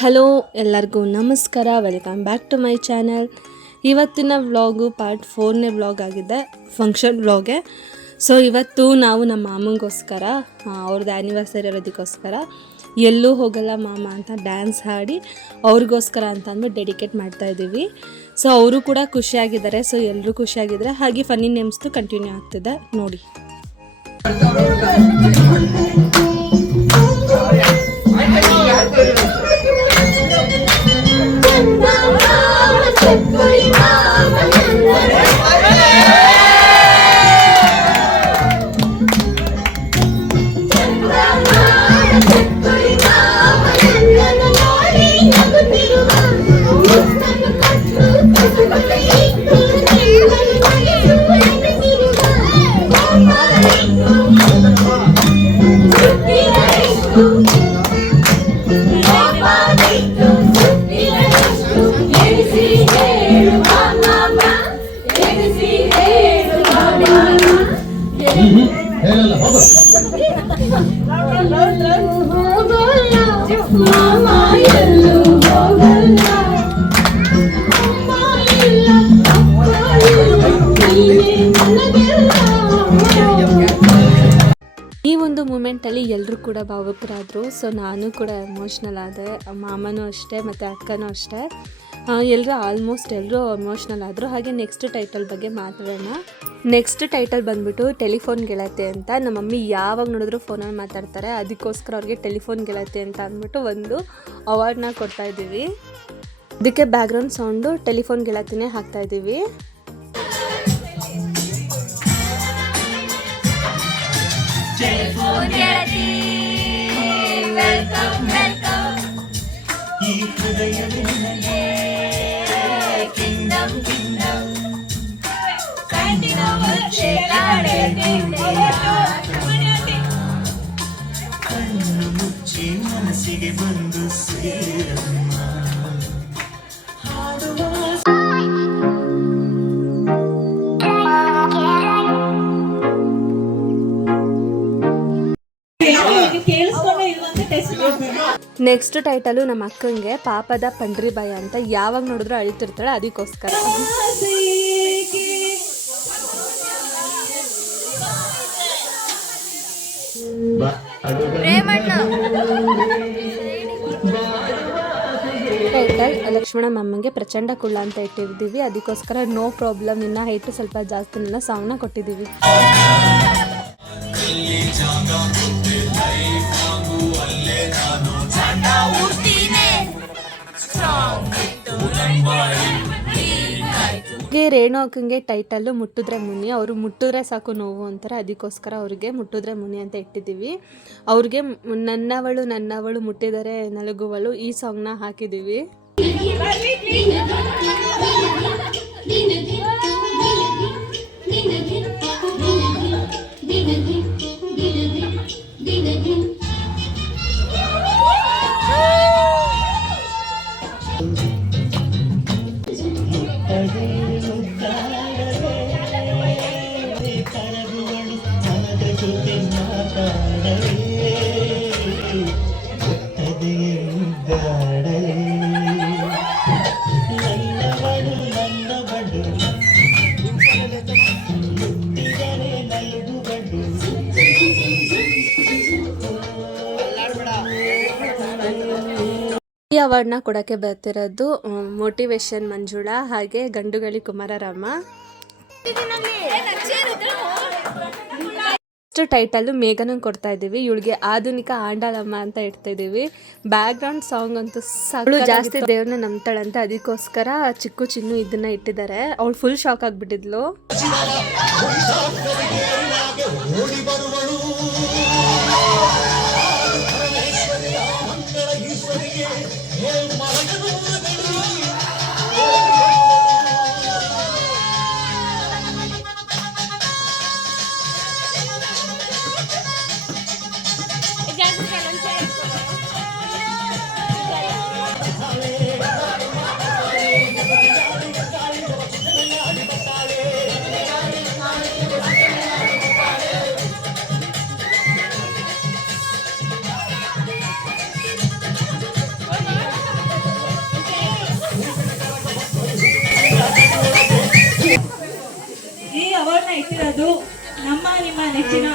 Hello ಎಲ್ಲರಿಗೂ ನಮಸ್ಕಾರ, welcome back to my channel. ಇವತ್ತಿನ ವ್ಲಾಗು ಪಾರ್ಟ್ 4ನೇ ವ್ಲಾಗ್ ಆಗಿದೆ, ಫಂಕ್ಷನ್ ವ್ಲಾಗೆ. ಸೊ ಇವತ್ತು ನಾವು ನಮ್ಮ ಮಾಮಂಗೋಸ್ಕರ ಅವ್ರದ್ದು ಆ್ಯನಿವರ್ಸರಿ ಇರೋದಕ್ಕೋಸ್ಕರ ಎಲ್ಲೂ ಹೋಗಲ್ಲ ಮಾಮ ಅಂತ ಡ್ಯಾನ್ಸ್ ಹಾಡಿ ಅವ್ರಿಗೋಸ್ಕರ ಅಂತ ಅಂದ್ಬಿಟ್ಟು ಡೆಡಿಕೇಟ್ ಮಾಡ್ತಾಯಿದ್ದೀವಿ. ಸೊ ಅವರು ಕೂಡ ಖುಷಿಯಾಗಿದ್ದಾರೆ. ಸೊ ಎಲ್ಲರೂ ಖುಷಿಯಾಗಿದ್ದಾರೆ. ಹಾಗೆ ಫನ್ನಿ ನೇಮ್ಸ್ದು ಕಂಟಿನ್ಯೂ ಆಗ್ತಿದೆ ನೋಡಿ. ಈ ಒಂದು ಮೂಮೆಂಟಲ್ಲಿ ಎಲ್ಲರೂ ಕೂಡ ಭಾವುಕರಾದರು. ಸೊ ನಾನು ಕೂಡ ಎಮೋಷ್ನಲ್ ಆದೆ, ಮಾಮನೂ ಅಷ್ಟೇ ಮತ್ತು ಅಕ್ಕನೂ ಅಷ್ಟೇ. ಆಲ್ಮೋಸ್ಟ್ ಎಲ್ಲರೂ ಎಮೋಷ್ನಲ್ ಆದರು. ಹಾಗೆ ನೆಕ್ಸ್ಟ್ ಟೈಟಲ್ ಬಗ್ಗೆ ಮಾತಾಡೋಣ. ನೆಕ್ಸ್ಟ್ ಟೈಟಲ್ ಬಂದ್ಬಿಟ್ಟು ಟೆಲಿಫೋನ್ ಗೆಳತಿ ಅಂತ. ನಮ್ಮ ಮಮ್ಮಿ ಯಾವಾಗ ನೋಡಿದ್ರು ಫೋನಲ್ಲಿ ಮಾತಾಡ್ತಾರೆ, ಅದಕ್ಕೋಸ್ಕರ ಅವ್ರಿಗೆ ಟೆಲಿಫೋನ್ ಗೆಳತಿ ಅಂತ ಅಂದ್ಬಿಟ್ಟು ಒಂದು ಅವಾರ್ಡ್ನ ಕೊಡ್ತಾಯಿದ್ದೀವಿ. ಅದಕ್ಕೆ ಬ್ಯಾಕ್ಗ್ರೌಂಡ್ ಸೌಂಡು ಟೆಲಿಫೋನ್ ಗೆಳತಿನೇ ಹಾಕ್ತಾಯಿದ್ದೀವಿ. ಮನಸ್ಸಿಗೆ ಬಂದು ನೆಕ್ಸ್ಟ್ ಟೈಟಲು ನಮ್ಮ ಅಕ್ಕಂಗೆ ಪಾಪದ ಪಂಡ್ರಿಬಾಯಿ ಅಂತ. ಯಾವಾಗ ನೋಡಿದ್ರು ಅಳಿತಿರ್ತಾಳೆ, ಅದಕ್ಕೋಸ್ಕರ. ಟೈಟಲ್ ಲಕ್ಷ್ಮಣ ಮಮ್ಮಂಗೆ ಪ್ರಚಂಡ ಕುಳ್ಳ ಅಂತ ಇಟ್ಟಿದ್ದೀವಿ. ಅದಕ್ಕೋಸ್ಕರ ನೋ ಪ್ರಾಬ್ಲಮ್, ಇನ್ನ ಹೈಟ್ ಸ್ವಲ್ಪ ಜಾಸ್ತಿ ನನ್ನ ಸಾಂಗ್ನ ಕೊಟ್ಟಿದ್ದೀವಿ. ರೇಣು ಅಕ್ಕಂಗೆ ಟೈಟಲ್ಲು ಮುಟ್ಟಿದ್ರೆ ಮುನಿ. ಅವರು ಮುಟ್ಟಿದ್ರೆ ಸಾಕು ನೋವು ಅಂತಾರೆ, ಅದಕ್ಕೋಸ್ಕರ ಅವ್ರಿಗೆ ಮುಟ್ಟಿದ್ರೆ ಮುನಿ ಅಂತ ಇಟ್ಟಿದ್ದೀವಿ. ಅವ್ರಿಗೆ ನನ್ನವಳು ಮುಟ್ಟಿದರೆ ನಲಗುವಳು ಈ ಸಾಂಗ್ನ ಹಾಕಿದ್ದೀವಿ. ಈ ಅವಾರ್ಡ್ನ ಕೊಡೋಕ್ಕೆ ಬರ್ತಿರೋದು ಮೋಟಿವೇಶನ್ ಮಂಜುಳಾ ಹಾಗೆ ಗಂಡುಗಳಿ ಕುಮಾರರಾಮ. ಟೈಟಲ್ಲು ಮೇಘನ ಕೊಡ್ತಾ ಇದ್ದೀವಿ. ಇವಳಿಗೆ ಆಧುನಿಕ ಆಂಡಾಳಮ್ಮ ಅಂತ ಇಡ್ತಾ ಇದ್ದೀವಿ. ಬ್ಯಾಕ್ಗ್ರೌಂಡ್ ಸಾಂಗ್ ಅಂತೂ ಸಾಕು. ಜಾಸ್ತಿ ದೇವ್ರನ್ನ ನಂಬ್ತಾಳಂತ, ಅದಕ್ಕೋಸ್ಕರ ಚಿಕ್ಕು ಚಿನ್ನು ಇದನ್ನ ಇಟ್ಟಿದ್ದಾರೆ. ಅವಳು ಫುಲ್ ಶಾಕ್ ಆಗ್ಬಿಟ್ಟಿದ್ಲು. ನಿಮ್ಮ ನೆಚ್ಚಿನ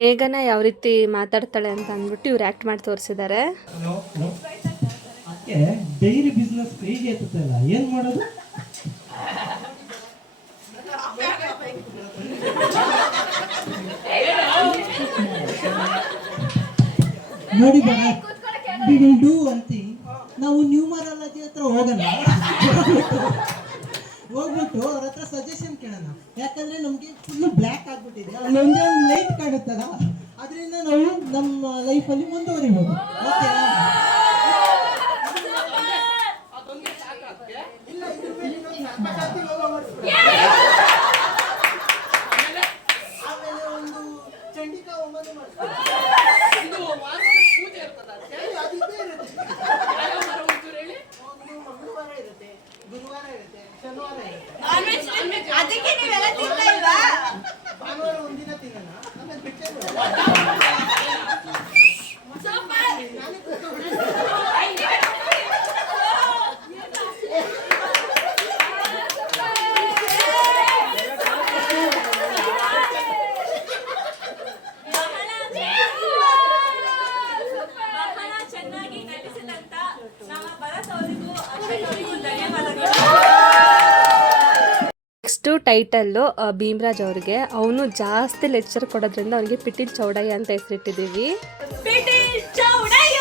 ಮೇಘನ ಯಾವ ರೀತಿ ಮಾತಾಡ್ತಾಳೆ ಅಂತ ಅಂದ್ಬಿಟ್ಟು ಇವ್ರು ಆ್ಯಕ್ಟ್ ಮಾಡಿ ತೋರಿಸಿದ್ದಾರೆ. ಡೈರಿ ಬಿಸ್ನೆಸ್ ಕೈಗೆ ಎತ್ತಲ್ಲ, ಏನ್ ಮಾಡೋದು? ನೋಡಿ ಬರ ವಿ ವಿಲ್ ಡೂ ಅಂತಿ. ನಾವು ನ್ಯೂಮರಾಲಜಿ ಹತ್ರ ಹೋಗೋಣ, ಹೋಗ್ಬಿಟ್ಟು ಅವ್ರ ಹತ್ರ ಸಜೆಷನ್ ಕೇಳೋಣ. ಯಾಕಂದ್ರೆ ನಮ್ಗೆ ಫುಲ್ ಬ್ಲ್ಯಾಕ್ ಆಗ್ಬಿಟ್ಟಿದೆ, ಅಲ್ಲೊಂದೇ ಒಂದು ಲೈಟ್ ಕಾಣುತ್ತಲ್ಲ, ಅದರಿಂದ ನಾವು ನಮ್ಮ ಲೈಫಲ್ಲಿ ಮುಂದುವರಿಬಹುದು. ಓಕೆನಾ? ಅದಕ್ಕೆ ನೀವೆಲ್ಲ ತಿಂತಾ ಇಲ್ವಾ? ಭಾನುವಾರ ಒಂದಿನ ತಿನ್ನೋಣ, ಆಮೇಲೆ ಬಿಟ್ಟೆ ಬಹಳ ಚೆನ್ನಾಗಿ ನಟಿಸಿದಂತ ನಮ್ಮ ಭರತ್ ಅವರಿಗೂ ಅಕ್ಷಯ್ ಅವರಿಗೂ ಧನ್ಯವಾದಗಳು. ನೆಕ್ಸ್ಟು ಟೈಟಲ್ಲು ಭೀಮರಾಜ್ ಅವ್ರಿಗೆ. ಅವನು ಜಾಸ್ತಿ ಲೆಕ್ಚರ್ ಕೊಡೋದ್ರಿಂದ ಅವ್ರಿಗೆ ಪಿಟೀಲ್ ಚೌಡಯ್ಯ ಅಂತ ಹೆಸರಿಟ್ಟಿದ್ದೀವಿ. ಪಿಟೀಲ್ ಚೌಡಯ್ಯ.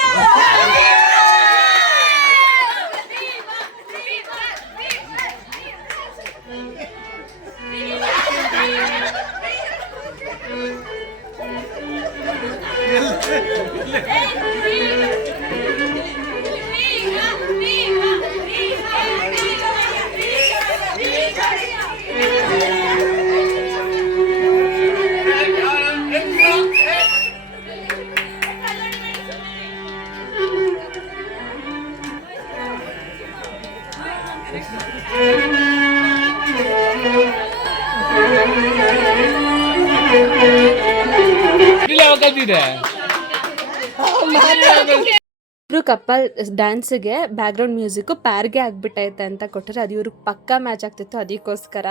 ಇಬ್ರು ಕಪಲ್ ಡ್ಯಾನ್ಸ್ಗೆ ಬ್ಯಾಕ್ಗ್ರೌಂಡ್ ಮ್ಯೂಸಿಕ್ ಪ್ಯಾರ್ಗೆ ಆಗ್ಬಿಟ್ಟೈತೆ ಅಂತ ಕೊಟ್ಟರೆ ಅದು ಇವ್ರಿಗೆ ಪಕ್ಕಾ ಮ್ಯಾಚ್ ಆಗ್ತಿತ್ತು. ಅದಕ್ಕೋಸ್ಕರ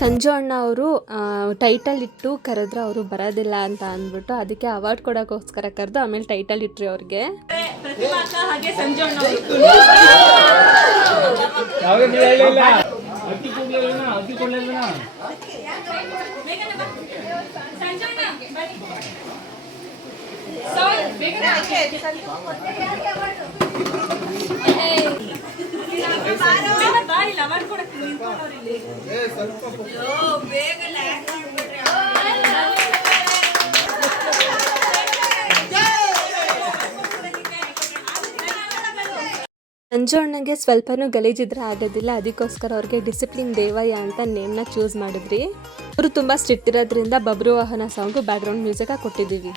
ಸಂಜು ಅಣ್ಣ ಅವರು ಟೈಟಲ್ ಇಟ್ಟು ಕರೆದ್ರೆ ಅವರು ಬರೋದಿಲ್ಲ ಅಂತ ಅಂದ್ಬಿಟ್ಟು ಅದಕ್ಕೆ ಅವಾರ್ಡ್ ಕೊಡೋಕ್ಕೋಸ್ಕರ ಕರೆದು ಆಮೇಲೆ ಟೈಟಲ್ ಇಟ್ರಿ ಅವ್ರಿಗೆ. ಪ್ರತಿಮಾ ಅಕ್ಕ ಹಾಗೆ ಸಂಜು ಅಣ್ಣ ಅವರು. ಸಂಜು ಅಣ್ಣಗೆ ಸ್ವಲ್ಪನೂ ಗಲೀಜಿದ್ರೆ ಆಗೋದಿಲ್ಲ, ಅದಕ್ಕೋಸ್ಕರ ಅವ್ರಿಗೆ ಡಿಸಿಪ್ಲಿನ್ ದೇವಯ್ಯ ಅಂತ ನೇಮ್ನ ಚೂಸ್ ಮಾಡಿದ್ರಿ. ಅವರು ತುಂಬ ಸ್ಟ್ರಿಕ್ಟ್ ಇರೋದ್ರಿಂದ ಬಬ್ರು ವಾಹನ ಸಾಂಗು ಬ್ಯಾಕ್ಗ್ರೌಂಡ್ ಮ್ಯೂಸಿಕ್ ಕೊಟ್ಟಿದ್ದೀವಿ.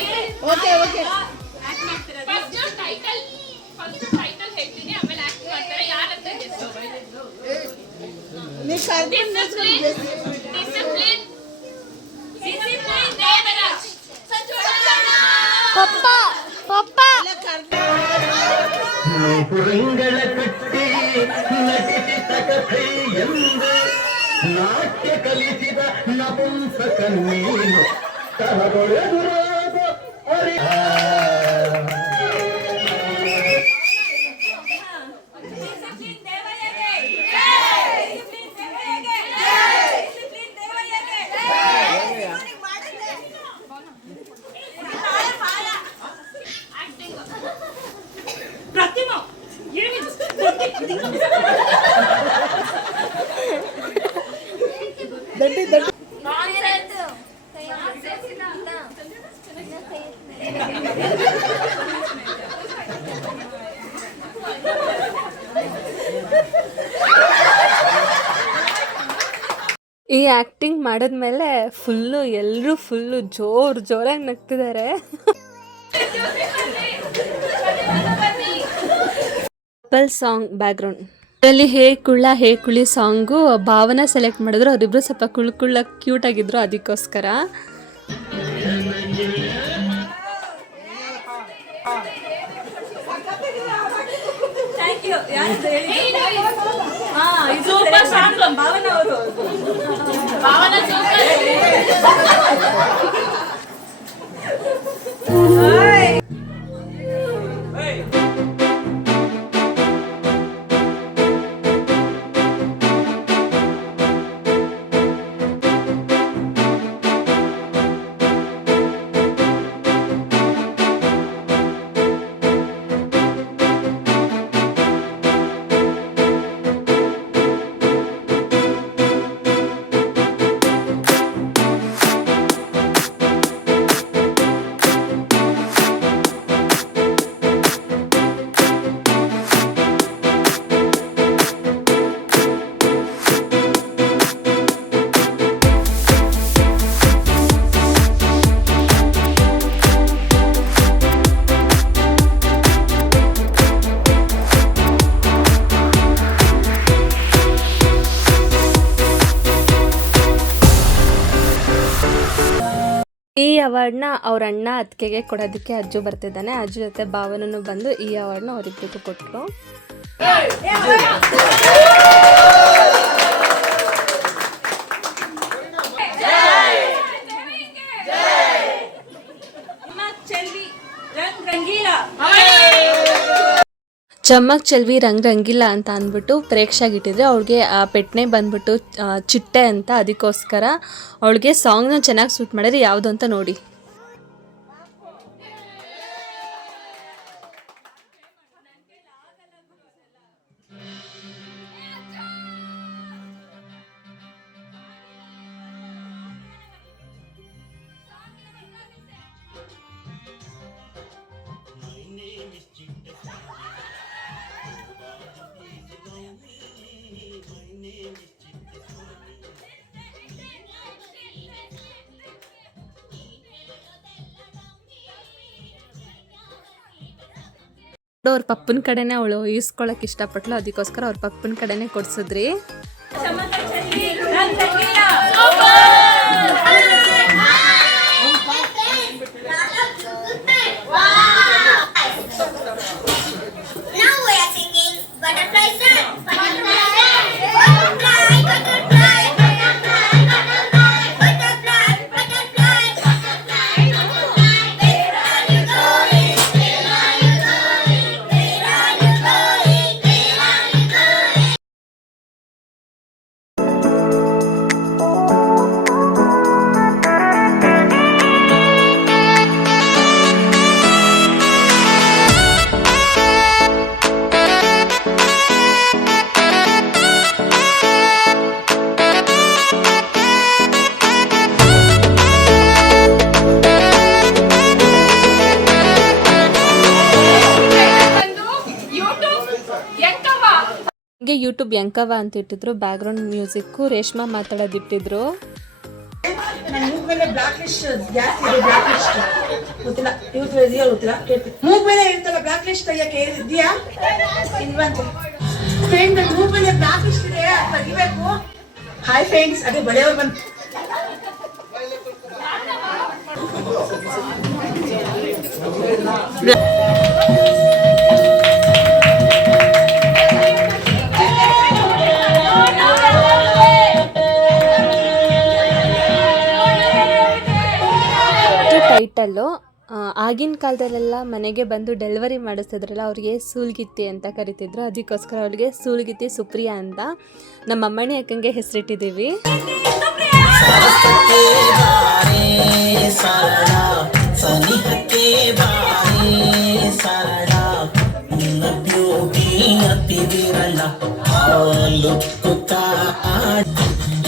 ಪುರಂಗಳ ಕಟ್ಟಿ ನಟಿಸಿದ ಕಥೆ ಎಂದು ನಾಟ್ಯ ಕಲಿಸಿದ ನಪುಂಸಕ ನೀನು ತರದೊಳೆದುರಾದ ಅರೆ ಈ ಆ್ಯಕ್ಟಿಂಗ್ ಮಾಡಿದ್ಮೇಲೆ ಎಲ್ಲರೂ ಜೋರಾಗಿ ನಗ್ತಿದ್ದಾರೆ. ಕಪಲ್ ಸಾಂಗ್ ಬ್ಯಾಕ್ಗ್ರೌಂಡ್ ಇದರಲ್ಲಿ ಹೇ ಕುಳಿ ಸಾಂಗು ಭಾವನ ಸೆಲೆಕ್ಟ್ ಮಾಡಿದ್ರು. ಅವರಿಬ್ರು ಸ್ವಲ್ಪ ಕ್ಯೂಟ್ ಆಗಿದ್ರು, ಅದಕ್ಕೋಸ್ಕರ. Thank you. ಇದು ಭಾವನ ಅವರು. ಈ ಅವಾರ್ಡ್ನ ಅವ್ರ ಅಣ್ಣ ಅತ್ತಿಗೆಗೆ ಕೊಡೋದಕ್ಕೆ ಅಜ್ಜು ಬರ್ತಿದ್ದಾನೆ. ಅಜ್ಜು ಜೊತೆ ಭಾವನೂ ಬಂದು ಈ ಅವಾರ್ಡ್ನ ಅವರಿಬ್ಬರಿಗೂ ಕೊಟ್ಟರು. ಚಮ್ಮಕ್ ಚೆಲ್ವಿ ರಂಗಿಲ್ಲ ಅಂತ ಅಂದ್ಬಿಟ್ಟು ಪ್ರೇಕ್ಷಾಗಿಟ್ಟಿದ್ರೆ ಅವಳಿಗೆ ಆ ಪೆಟ್ನೆ ಬಂದ್ಬಿಟ್ಟು ಚಿಟ್ಟೆ ಅಂತ, ಅದಕ್ಕೋಸ್ಕರ ಅವಳಿಗೆ ಸಾಂಗ್ನ ಚೆನ್ನಾಗಿ ಸೂಟ್ ಮಾಡಿದ್ರೆ ಯಾವುದು ಅಂತ ನೋಡಿ. ಅವ್ರ ಪಪ್ಪನ ಕಡೆನೇ ಅವಳು ಈಸ್ಕೊಳಕ್ ಇಷ್ಟಪಟ್ಲು, ಅದಕ್ಕೋಸ್ಕರ ಅವ್ರ ಪಪ್ಪನ ಕಡೆನೇ ಕೊಡ್ಸಿದ್ರಿ. ಯೂಟ್ಯೂಬ್ ಯಂಕವ ಅಂತ ಇಟ್ಟಿದ್ರು. ಬ್ಯಾಕ್ಗ್ರೌಂಡ್ ಮ್ಯೂಸಿಕ್ಕು ರೇಷ್ಮಾ ಮಾತಾಡೋದಿಟ್ಟಿದ್ರು. ಮೂಗ್ ಮೇಲೆ ಬ್ಲಾಕ್ ಲಿಸ್ಟ್ ಗ್ಯಾಸ್ ಇದೆ, ಬ್ಲಾಕ್ ಲಿಸ್ಟ್ ಗೊತ್ತಿಲ್ಲ, ಇವತ್ತು ಇದೆಯಾ ಗೊತ್ತಿಲ್ಲ, ಕೇಳ್ತೀನಿ. ಮೂಗ್ ಮೇಲೆ ಇರ್ತಲ್ಲ ಬ್ಲಾಕ್ ಲಿಸ್ಟ್ ತೆಗಿಯಕ್ಕೆ ಇದೆಯಾ ಇಲ್ವಂತೆ ಫ್ರೆಂಡ್, ಮೂಗ್ ಮೇಲೆ ಬ್ಲಾಕ್ ಲಿಸ್ಟ್ ಇದೆ ತೆಗಿಬೇಕು. ಹಾಯ್ ಫ್ರೆಂಡ್ಸ್, ಅದೇ ಬಳೆಯವ್ರು ಬಂದು ಟೈಟಲ್ಲು. ಆಗಿನ ಕಾಲದಲ್ಲೆಲ್ಲ ಮನೆಗೆ ಬಂದು ಡೆಲಿವರಿ ಮಾಡಿಸ್ತಿದ್ರಲ್ಲ, ಅವ್ರಿಗೆ ಸೂಲ್ಗಿತ್ತಿ ಅಂತ ಕರಿತಿದ್ರು, ಅದಕ್ಕೋಸ್ಕರ ಅವ್ರಿಗೆ ಸೂಲ್ಗಿತ್ತಿ ಸುಪ್ರಿಯಾ ಅಂತ ನಮ್ಮ ಅಮ್ಮಣ್ಣಿ ಅಕ್ಕಂಗೆ ಹೆಸರಿಟ್ಟಿದ್ದೀವಿ.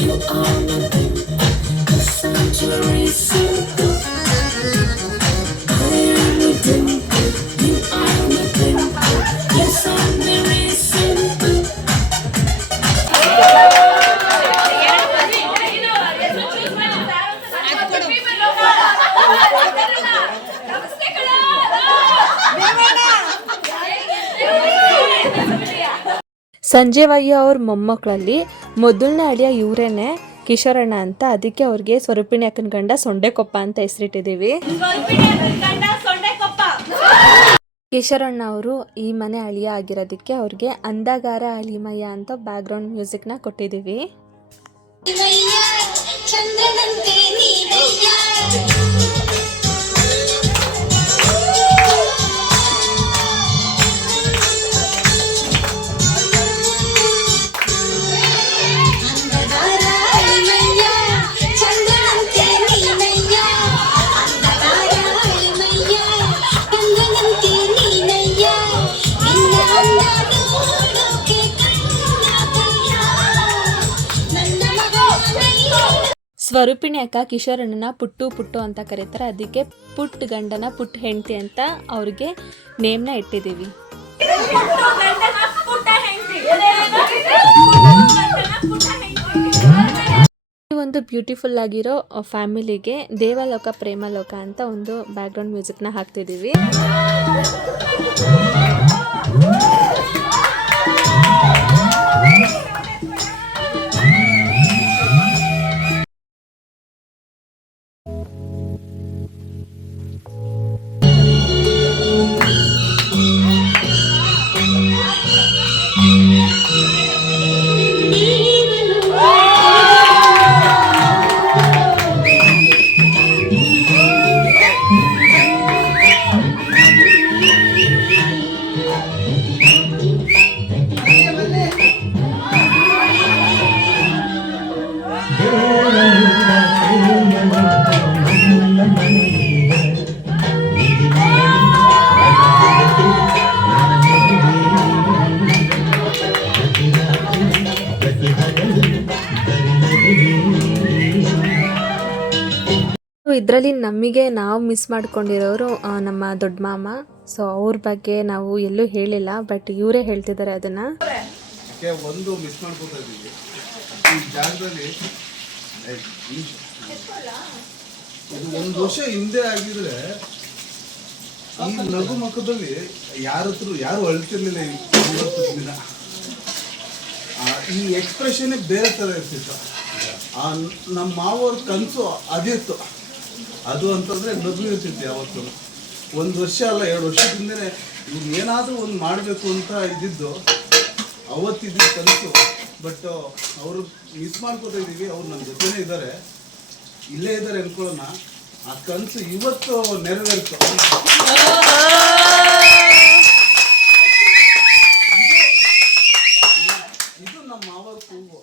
You are ಸಂಜೀವಯ್ಯ ಅವ್ರ ಮೊಮ್ಮಕ್ಕಳಲ್ಲಿ ಮೊದಲನೇ ಅಳಿಯ ಇವರೇನೆ ಕಿಶೋರಣ್ಣ ಅಂತ, ಅದಕ್ಕೆ ಅವ್ರಿಗೆ ಸ್ವರೂಪಿಣಿ ಅಕ್ಕನ ಗಂಡ ಸೊಂಡೆಕೊಪ್ಪ ಅಂತ ಹೆಸರಿಟ್ಟಿದ್ದೀವಿ. ಸ್ವರೂಪಿಣಿ ಅಕ್ಕನ ಗಂಡ ಸೊಂಡೆಕೊಪ್ಪ. ಕಿಶೋರಣ್ಣ ಅವರು ಈ ಮನೆ ಅಳಿಯ ಆಗಿರೋದಕ್ಕೆ ಅವ್ರಿಗೆ ಅಂದಗಾರ ಅಳಿಮಯ್ಯ ಅಂತ ಬ್ಯಾಕ್ಗ್ರೌಂಡ್ ಮ್ಯೂಸಿಕ್ನ ಕೊಟ್ಟಿದ್ದೀವಿ. ಚಂದ್ರನಂತೆ ನೀನಯ್ಯ ಅಂದಗಾರ ಅಳಿಮಯ್ಯ ಚಂದ್ರನಂತೆ ನೀನಯ್ಯ ಅಂದಗಾರ ಅಳಿಮಯ್ಯ ಚಂದ್ರನಂತೆ ನೀನಯ್ಯ ನಿನ್ನ ಅಂದ ನೋಡೋಕೆ ಕಣ್ಣಾಗಯ್ಯ ನನ್ನ ಮಗನಯ್ಯ. ಸ್ವರೂಪಿಣಿ ಅಕ್ಕ ಕಿಶೋರಣ್ಣನ ಪುಟ್ಟು ಪುಟ್ಟು ಅಂತ ಕರೀತಾರೆ, ಅದಕ್ಕೆ ಪುಟ್ಟ ಗಂಡನ ಪುಟ್ಟ ಹೆಂಡತಿ ಅಂತ ಅವ್ರಿಗೆ ನೇಮ್ನ ಇಟ್ಟಿದ್ದೀವಿ. ಪುಟ್ಟು ಗಂಡನ ಪುಟ್ಟ ಹೆಂಡತಿ. ಪುಟ್ಟ ಹೆಂಡತಿ. ಈ ಒಂದು ಬ್ಯೂಟಿಫುಲ್ ಆಗಿರೋ ಫ್ಯಾಮಿಲಿಗೆ ದೇವಲೋಕ ಪ್ರೇಮಲೋಕ ಅಂತ ಒಂದು ಬ್ಯಾಕ್ಗ್ರೌಂಡ್ ಮ್ಯೂಸಿಕ್ನ ಹಾಕ್ತಿದ್ದೀವಿ. ಇದರಲ್ಲಿ ನಮಗೆ ನಾವು ಮಿಸ್ ಮಾಡ್ಕೊಂಡಿರೋರು ನಮ್ಮ ದೊಡ್ಡ ಮಾಮ. ಸೊ ಅವ್ರ ಬಗ್ಗೆ ನಾವು ಎಲ್ಲೂ ಹೇಳಿಲ್ಲ, ಬಟ್ ಇವರೇ ಹೇಳ್ತಿದ್ದಾರೆ ಅದನ್ನು. ಒಂದು ಮಿಸ್ ಮಾಡ್ಕೋತಾ ಇದ್ದೀವಿ ಈ ಜಾಗದಲ್ಲಿ. ಇದು 1 ವರ್ಷ ಹಿಂದೆ ಆಗಿದ್ರೆ ಈ ನಗು ಮುಖದಲ್ಲಿ ಯಾರ ಹತ್ರ ಯಾರು ಅಳ್ತಿರ್ಲಿಲ್ಲ. ದಿನ ಈ ಎಕ್ಸ್ಪ್ರೆಷನ್ ಬೇರೆ ಥರ ಇರ್ತಿತ್ತು. ನಮ್ಮ ಮಾವವ್ರ ಕನಸು ಅದಿತ್ತು. ಅದು ಅಂತಂದರೆ ನಗು ಇರ್ತಿತ್ತು ಯಾವತ್ತೂ. 1 ವರ್ಷ ಅಲ್ಲ 2 ವರ್ಷದಿಂದನೇ ಇವ್ರು ಏನಾದರೂ ಒಂದು ಮಾಡಬೇಕು ಅಂತ ಇದ್ದಿದ್ದು ಅವತ್ತಿದ್ದು ಕನಸು. ಬಟ್ ಅವರು ಮಿಸ್ ಮಾಡ್ಕೋತಾ ಇದ್ದೀವಿ. ಅವ್ರು ನಮ್ಮ ಜೊತೆನೇ ಇದ್ದಾರೆ, ಇಲ್ಲೇ ಇದ್ದಾರೆ ಅನ್ಕೊಳ್ಳೋಣ. ಆ ಕನಸು ಇವತ್ತು ನೆರವೇರಿತು. ಇದು ನಮ್ಮ ಮಾವರ ಕೂಗು.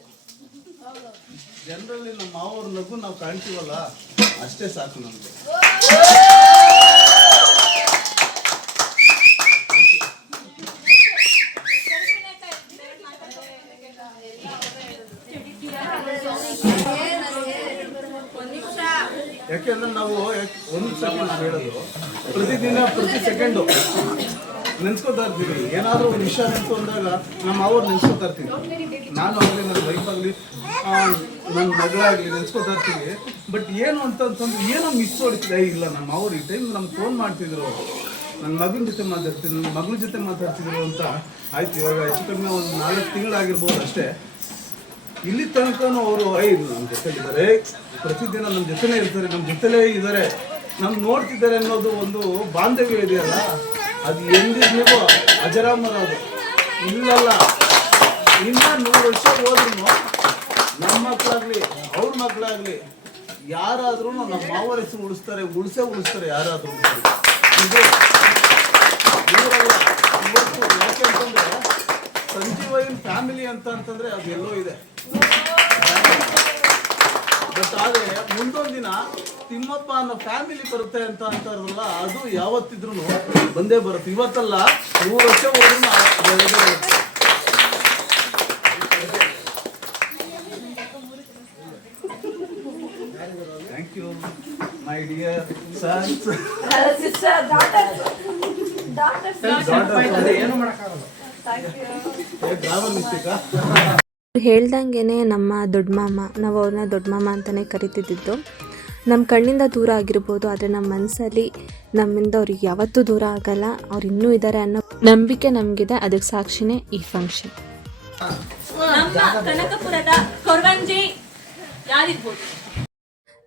ಜನರಲ್ಲಿ ನಮ್ಮ ಮಾವರ ನಗು ನಾವು ಕಾಣ್ತೀವಲ್ಲ, ಅಷ್ಟೇ ಸಾಕು ನಮಗೆ. ಯಾಕೆಂದ್ರೆ ನಾವು 1 ಸೆಕೆಂಡ್ ಹೇಳೋದು ಪ್ರತಿದಿನ ಪ್ರತಿ ಸೆಕೆಂಡು ನೆನ್ಸ್ಕೊತಾ ಇರ್ತೀವಿ. ಏನಾದರೂ ಒಂದು ವಿಷಯ ನೆನ್ಸ್ತು ಅಂದಾಗ ನಮ್ಮ ಅವ್ರು ನೆನ್ಸ್ಕೊತಾ ಇರ್ತೀವಿ. ನಾನು ಆಗಲಿ ನನ್ನ ವೈಫ್ ಆಗಲಿ ನನ್ನ ಮಗಳಾಗಲಿ ನೆನ್ಸ್ಕೊತಾ ಇರ್ತೀವಿ. ಬಟ್ ಏನು ಅಂತಂದ್ರೆ ಏನೋ ಮಿಸ್ ಹೊಡಿತಿದೆ. ಇಲ್ಲ ನಮ್ಮ ಅವ್ರು ಈ ಟೈಮ್ ನಮ್ಗೆ ಫೋನ್ ಮಾಡ್ತಿದ್ರು, ನನ್ನ ಮಗನ ಜೊತೆ ಮಾತಾಡ್ತಿದ್ರು, ನನ್ನ ಮಗಳ ಜೊತೆ ಮಾತಾಡ್ತಿದ್ರು ಅಂತ. ಆಯ್ತು, ಇವಾಗ ಹೆಚ್ಚು ಕಡಿಮೆ ಒಂದು 4 ತಿಂಗಳಾಗಿರ್ಬೋದು ಅಷ್ಟೇ. ಇಲ್ಲಿ ತನಕನೂ ಅವರು ನಮ್ಮ ಜೊತೆಲಿದ್ದಾರೆ, ಪ್ರತಿದಿನ ನಮ್ಮ ಜೊತೆಲೇ ಇರ್ತಾರೆ, ನಮ್ಮ ಜೊತೆಲೇ ಇದ್ದಾರೆ, ನಮ್ಗೆ ನೋಡ್ತಿದ್ದಾರೆ ಅನ್ನೋದು ಒಂದು ಬಾಂಧವ್ಯ ಇದೆಯಲ್ಲ, ಅದು ಎಂದಿಗೂ ಅಜರಾಮರ. ಅದು ಇಲ್ಲಲ್ಲ, ಇನ್ನ 100 ವರ್ಷ ಹೋದ್ರೂ ನಮ್ಮ ಮಕ್ಕಳಾಗ್ಲಿ ಅವ್ರ ಮಕ್ಕಳಾಗ್ಲಿ ಯಾರಾದ್ರೂ ನಮ್ಮ ಮಾವರ ಹೆಸರು ಉಳಿಸ್ತಾರೆ ಯಾರಾದ್ರೂ. ಇದು ಇವತ್ತು ಯಾಕೆ ಅಂತಂದ್ರೆ ಸಂಜೀವಯ್ಯನ ಫ್ಯಾಮಿಲಿ ಅಂತಂದ್ರೆ ಅದೆಲ್ಲೋ ಇದೆ. ಬಟ್ ಆದರೆ ಮುಂದೊಂದು ದಿನ ತಿಮ್ಮಪ್ಪ ಅನ್ನೋ ಫ್ಯಾಮಿಲಿ ಬರುತ್ತೆ ಅಂತ ಅಂತಾರಲ್ಲ, ಅದು ಯಾವತ್ತಿದ್ರೂ ಬಂದೇ ಬರುತ್ತೆ. ಇವತ್ತಲ್ಲ 100 ವರ್ಷ ಹೋದ್ರೂ thank you my dear sons. ಏನು ಮಾಡೋಕ್ಕಾಗಲ್ಲ. ಹೇಳ್ದಂಗೆ ನಮ್ಮ ದೊಡ್ಡ ಮಾಮ, ನಾವು ಅವ್ರನ್ನ ದೊಡ್ಡ ಮಾಮ ಅಂತಲೇ ಕರಿತಿದ್ದಿದ್ದು. ನಮ್ಮ ಕಣ್ಣಿಂದ ದೂರ ಆಗಿರ್ಬೋದು, ಆದರೆ ನಮ್ಮ ಮನಸ್ಸಲ್ಲಿ ನಮ್ಮಿಂದ ಅವ್ರಿಗೆ ಯಾವತ್ತೂ ದೂರ ಆಗಲ್ಲ. ಅವ್ರು ಇನ್ನೂ ಇದ್ದಾರೆ ಅನ್ನೋ ನಂಬಿಕೆ ನಮಗಿದೆ. ಅದಕ್ಕೆ ಸಾಕ್ಷಿನೇ ಈ ಫಂಕ್ಷನ್. ನಮ್ಮ ಕನಕಪುರದ ಕೊರವಂಜಿ ಯಾರಿರ್ಬೋದು?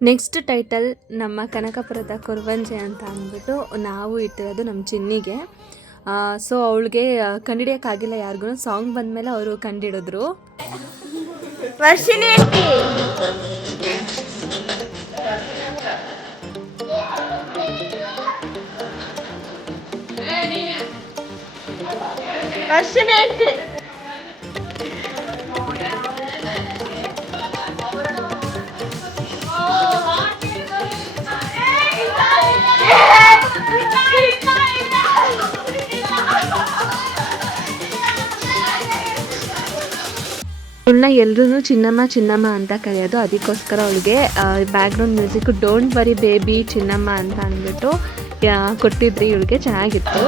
ನೆಕ್ಸ್ಟ್ ಟೈಟಲ್ ನಮ್ಮ ಕನಕಪುರದ ಕೊರವಂಜೆ ಅಂತ ಅಂದ್ಬಿಟ್ಟು ನಾವು ಇಟ್ಟಿರೋದು ನಮ್ಮ ಚಿನ್ನಿಗೆ. ಸೊ ಅವಳಿಗೆ ಕಂಡಿಡಿಯೋಕ್ಕಾಗಿಲ್ಲ ಯಾರಿಗೂ. ಸಾಂಗ್ ಬಂದಮೇಲೆ ಅವರು ಕಂಡಿಡಿದ್ರು. ಇವಳನ್ನ ಎಲ್ಲರೂ ಚಿನ್ನಮ್ಮ ಚಿನ್ನಮ್ಮ ಅಂತ ಕರೆಯೋದು. ಅದಕ್ಕೋಸ್ಕರ ಅವಳಿಗೆ background music don't worry baby ಚಿನ್ನಮ್ಮ ಅಂತ ಅಂದ್ಬಿಟ್ಟು ಕೊಟ್ಟಿದ್ರಿ. ಇವಳಿಗೆ ಚೆನ್ನಾಗಿತ್ತು.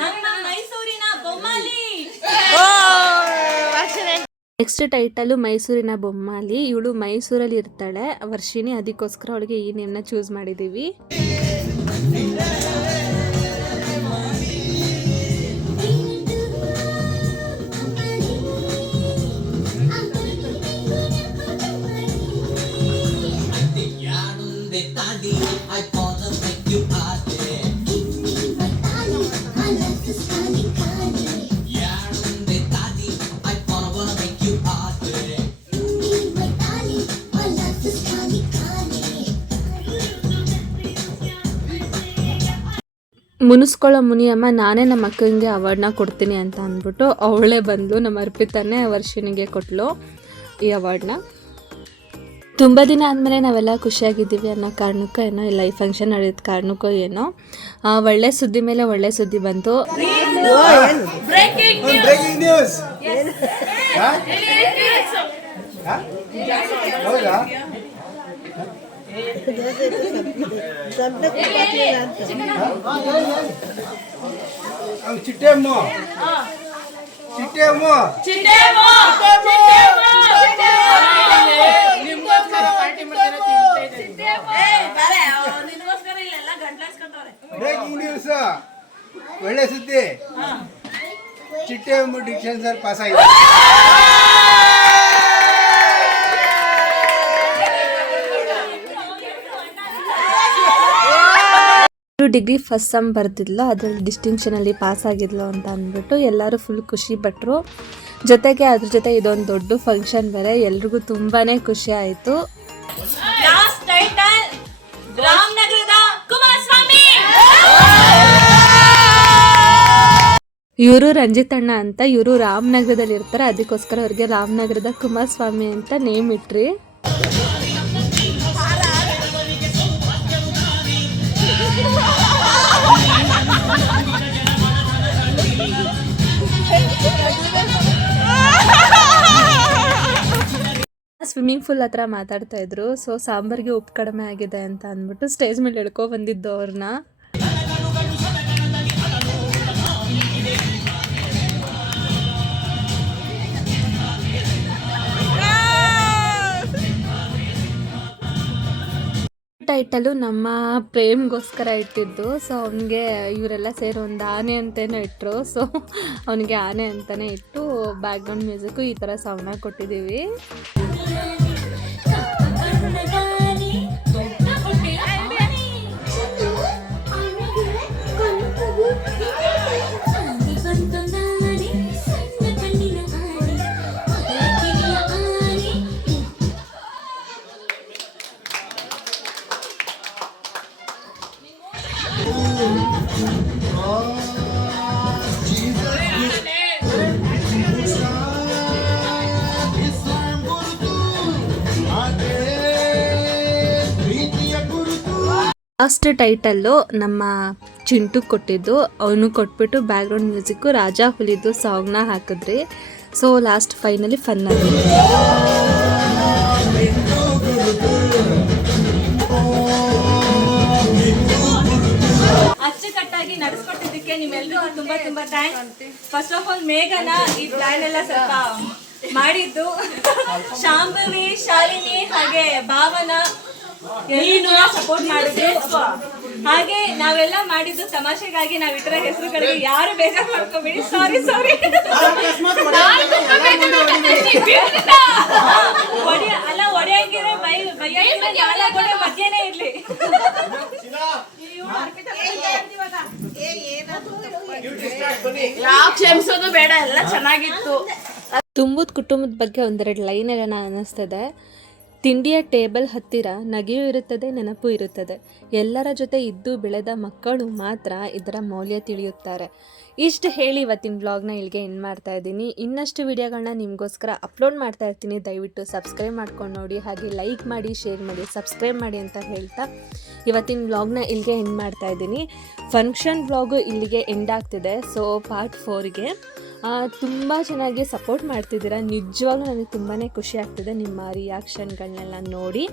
ನಮ್ಮ ಮೈಸೂರಿನ ಬೊಮ್ಮಾಲಿ. ನೆಕ್ಸ್ಟ್ ಟೈಟಲು ಮೈಸೂರಿನ ಬೊಮ್ಮಾಲಿ. ಇವಳು ಮೈಸೂರಲ್ಲಿ ಇರ್ತಾಳೆ ವರ್ಷಿಣಿ. ಅದಕ್ಕೋಸ್ಕರ ಅವಳಿಗೆ ಈ ನೇಮ್ನ ಚೂಸ್ ಮಾಡಿದ್ದೀವಿ. ಮುನಿಸ್ಕೊಳ್ಳೋ ಮುನಿಯಮ್ಮ ನಾನೇ ನಮ್ಮ ಅಕ್ಕಂಗೆ ಅವಾರ್ಡ್ನ ಕೊಡ್ತೀನಿ ಅಂತ ಅಂದ್ಬಿಟ್ಟು ಅವಳೇ ಬಂದು ನಮ್ಮ ಅರ್ಪಿತಾನೇ ವರ್ಷಿಣಿಗೆ ಕೊಟ್ಟಳು ಈ ಅವಾರ್ಡ್ನ. ತುಂಬ ದಿನ ಆದಮೇಲೆ ನಾವೆಲ್ಲ ಖುಷಿಯಾಗಿದ್ದೀವಿ ಅನ್ನೋ ಕಾರಣಕ್ಕೋ ಏನೋ ಇಲ್ಲ, ಈ ಫಂಕ್ಷನ್ ನಡೆದ ಕಾರಣಕ್ಕೋ ಏನೋ ಒಳ್ಳೆ ಸುದ್ದಿ ಮೇಲೆ ಒಳ್ಳೆ ಸುದ್ದಿ ಬಂತು. Breaking news. ಹೌದಾ? ಚಿಟ್ಟೆಮ್ಮ ಬ್ರೇಕಿಂಗ್ ನ್ಯೂಸ್, ಒಳ್ಳೆ ಸುದ್ದಿ. ಚಿಟ್ಟೆಮ್ಮ ಡಿಕ್ಷನ್ ಸರ್ ಪಾಸ್ ಆಗಿದೆ. ಡಿಗ್ರಿ ಫಸ್ಟ್ ಸಮ್ ಬರ್ತಿದ್ಲು, ಅದರಲ್ಲಿ ಡಿಸ್ಟಿಂಕ್ಷನಲ್ಲಿ ಪಾಸ್ ಆಗಿದ್ಲು ಅಂತ ಅಂದ್ಬಿಟ್ಟು ಎಲ್ಲರೂ ಫುಲ್ ಖುಷಿ ಪಟ್ಟರು. ಜೊತೆಗೆ ಅದ್ರ ಜೊತೆ ಇದೊಂದು ದೊಡ್ಡ ಫಂಕ್ಷನ್ ಬೇರೆ, ಎಲ್ರಿಗೂ ತುಂಬಾ ಖುಷಿ ಆಯಿತು. ಲಾಸ್ಟ್ ಟೈಟಲ್ ರಾಮನಗರದ ಕುಮಾರಸ್ವಾಮಿ. ಇವರು ರಂಜಿತಣ್ಣ ಅಂತ, ಇವರು ರಾಮನಗರದಲ್ಲಿ ಇರ್ತಾರೆ. ಅದಕ್ಕೋಸ್ಕರ ಅವ್ರಿಗೆ ರಾಮನಗರದ ಕುಮಾರಸ್ವಾಮಿ ಅಂತ ನೇಮ್ ಇಟ್ರಿ. ಸ್ವಿಮ್ಮಿಂಗ್ ಪೂಲ್ ಹತ್ರ ಮಾತಾಡ್ತಾ ಇದ್ರು. ಸೊ ಸಾಂಬಾರಿಗೆ ಉಪ್ಪು ಕಡಿಮೆ ಆಗಿದೆ ಅಂತ ಅಂದ್ಬಿಟ್ಟು ಸ್ಟೇಜ್ ಮೇಲೆ ಎಳ್ಕೊ ಬಂದಿದ್ದು ಅವ್ರನ್ನ. ಟೈಟಲು ನಮ್ಮ ಪ್ರೇಮ್ಗೋಸ್ಕರ ಇಟ್ಟಿದ್ದು. ಸೊ ಅವನಿಗೆ ಇವರೆಲ್ಲ ಸೇರಿ ಒಂದು ಆನೆ ಅಂತೇನೋ ಇಟ್ಟರು. ಸೊ ಅವನಿಗೆ ಆನೆ ಅಂತಲೇ ಇಟ್ಟು ಬ್ಯಾಕ್ಗ್ರೌಂಡ್ ಮ್ಯೂಸಿಕ್ಕು ಈ ಥರ ಸೌಂಡ್ನ ಕೊಟ್ಟಿದ್ದೀವಿ. ಲಾಸ್ಟ್ ಟೈಟಲ್ಲು ನಮ್ಮ ಚಿಂಟು ಕೊಟ್ಟಿದ್ದು. ಅವನು ಕೊಟ್ಬಿಟ್ಟು ಬ್ಯಾಕ್ಗ್ರೌಂಡ್ ಮ್ಯೂಸಿಕ್ಕು ರಾಜಾ ಹುಲಿದು ಸಾಂಗ್ನ ಹಾಕಿದ್ರಿ. ಸೊ ಲಾಸ್ಟ್ ಫೈನಲಿ ಫನ್ ಆಗಿ ತುಂಬಾ ತುಂಬಾ ಥ್ಯಾಂಕ್ಸ್. ಫಸ್ಟ್ ಆಫ್ ಆಲ್ ಮೇಘನ ಈ ಪ್ಲಾನ್ ಎಲ್ಲ ಸ್ವಲ್ಪ ಮಾಡಿದ್ದು, ಶಾಂಭವಿ, ಶಾಲಿನಿ ಹಾಗೆ ಭಾವನ ನೀನು ಸಪೋರ್ಟ್ ಮಾಡಿದ್ರು. ಹಾಗೆ ನಾವೆಲ್ಲ ಮಾಡಿದ್ದು ತಮಾಷೆಗಾಗಿ. ನಾವ್ ಇತರ ಹೆಸರುಗಳಿಗೆ ಯಾರು ಬೇಜಾರು ಮಾಡ್ಕೋಬೇಡಿ. ಸಾರಿ ಅಲ್ಲ, ಒಡೆಯಂಗಿದ್ರೆ ಬೈಯಂಗಿದ್ರೆ ಮಧ್ಯನೇ ಇರ್ಲಿ. ಕ್ಷಮಿಸೋದು ಬೇಡ, ಎಲ್ಲ ಚೆನ್ನಾಗಿತ್ತು. ತುಂಬುದ ಕುಟುಂಬದ ಬಗ್ಗೆ ಒಂದೆರಡು ಲೈನ್ ಎಲ್ಲ ಅನ್ನಿಸ್ತದೆ. ತಿಂಡಿಯ ಟೇಬಲ್ ಹತ್ತಿರ ನಗೆಯೂ ಇರುತ್ತದೆ, ನೆನಪು ಇರುತ್ತದೆ. ಎಲ್ಲರ ಜೊತೆ ಇದ್ದು ಬೆಳೆದ ಮಕ್ಕಳು ಮಾತ್ರ ಇದರ ಮೌಲ್ಯ ತಿಳಿಯುತ್ತಾರೆ. ಇಷ್ಟು ಹೇಳಿ ಇವತ್ತಿನ ವ್ಲಾಗ್ನ ಇಲ್ಲಿಗೆ ಎಂಡ್ ಮಾಡ್ತಾ ಇದ್ದೀನಿ. ಇನ್ನಷ್ಟು ವಿಡಿಯೋಗಳನ್ನ ನಿಮಗೋಸ್ಕರ ಅಪ್ಲೋಡ್ ಮಾಡ್ತಾ ಇರ್ತೀನಿ. ದಯವಿಟ್ಟು ಸಬ್ಸ್ಕ್ರೈಬ್ ಮಾಡ್ಕೊಂಡು ನೋಡಿ, ಹಾಗೆ ಲೈಕ್ ಮಾಡಿ, ಶೇರ್ ಮಾಡಿ, ಸಬ್ಸ್ಕ್ರೈಬ್ ಮಾಡಿ ಅಂತ ಹೇಳ್ತಾ ಇವತ್ತಿನ ವ್ಲಾಗ್ನ ಇಲ್ಲಿಗೆ ಎಂಡ್ ಮಾಡ್ತಾ ಇದ್ದೀನಿ. ಫಂಕ್ಷನ್ ವ್ಲಾಗು ಇಲ್ಲಿಗೆ ಎಂಡ್ ಆಗ್ತಿದೆ. ಸೊ ಪಾರ್ಟ್ 4ಗೆ ತುಂಬ ಚೆನ್ನಾಗಿ ಸಪೋರ್ಟ್ ಮಾಡ್ತಿದ್ದೀರಾ. ನಿಜವಾಗ್ಲೂ ನನಗೆ ತುಂಬಾ ಖುಷಿ ಆಗ್ತಿದೆ ನಿಮ್ಮ ರಿಯಾಕ್ಷನ್ಗಳನ್ನೆಲ್ಲ ನೋಡಿ.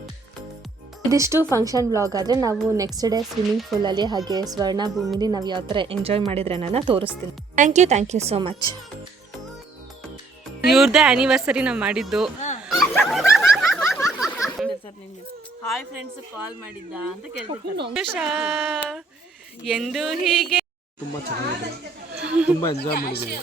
ಇದಿಷ್ಟು ಫಂಕ್ಷನ್ ವ್ಲಾಗ್ ಆದರೆ ನಾವು ನೆಕ್ಸ್ಟ್ ಡೇ ಸ್ವಿಮ್ಮಿಂಗ್ ಪೂಲಲ್ಲಿ ಹಾಗೆ ಸ್ವರ್ಣ ಭೂಮಿಲಿ ನಾವು ಯಾವ ಥರ ಎಂಜಾಯ್ ಮಾಡಿದ್ರೆ ನಾನು ತೋರಿಸ್ತೀನಿ. Thank you so much. ಇವ್ರದ್ದೇ ಆ್ಯನಿವರ್ಸರಿ ನಾವು ಮಾಡಿದ್ದು. ಹಾಯ್ ಫ್ರೆಂಡ್ಸ್, ಕಾಲ್ ಮಾಡಿದ್ದ ಅಂತ ಕೇಳ್ತಿದ್ದೆ. ಎಂದು ಹೀಗೆ ತುಂಬ ಚೆನ್ನಾಗಿದೆ, ತುಂಬ ಎಂಜಾಯ್ ಮಾಡಿದ್ದೀವಿ.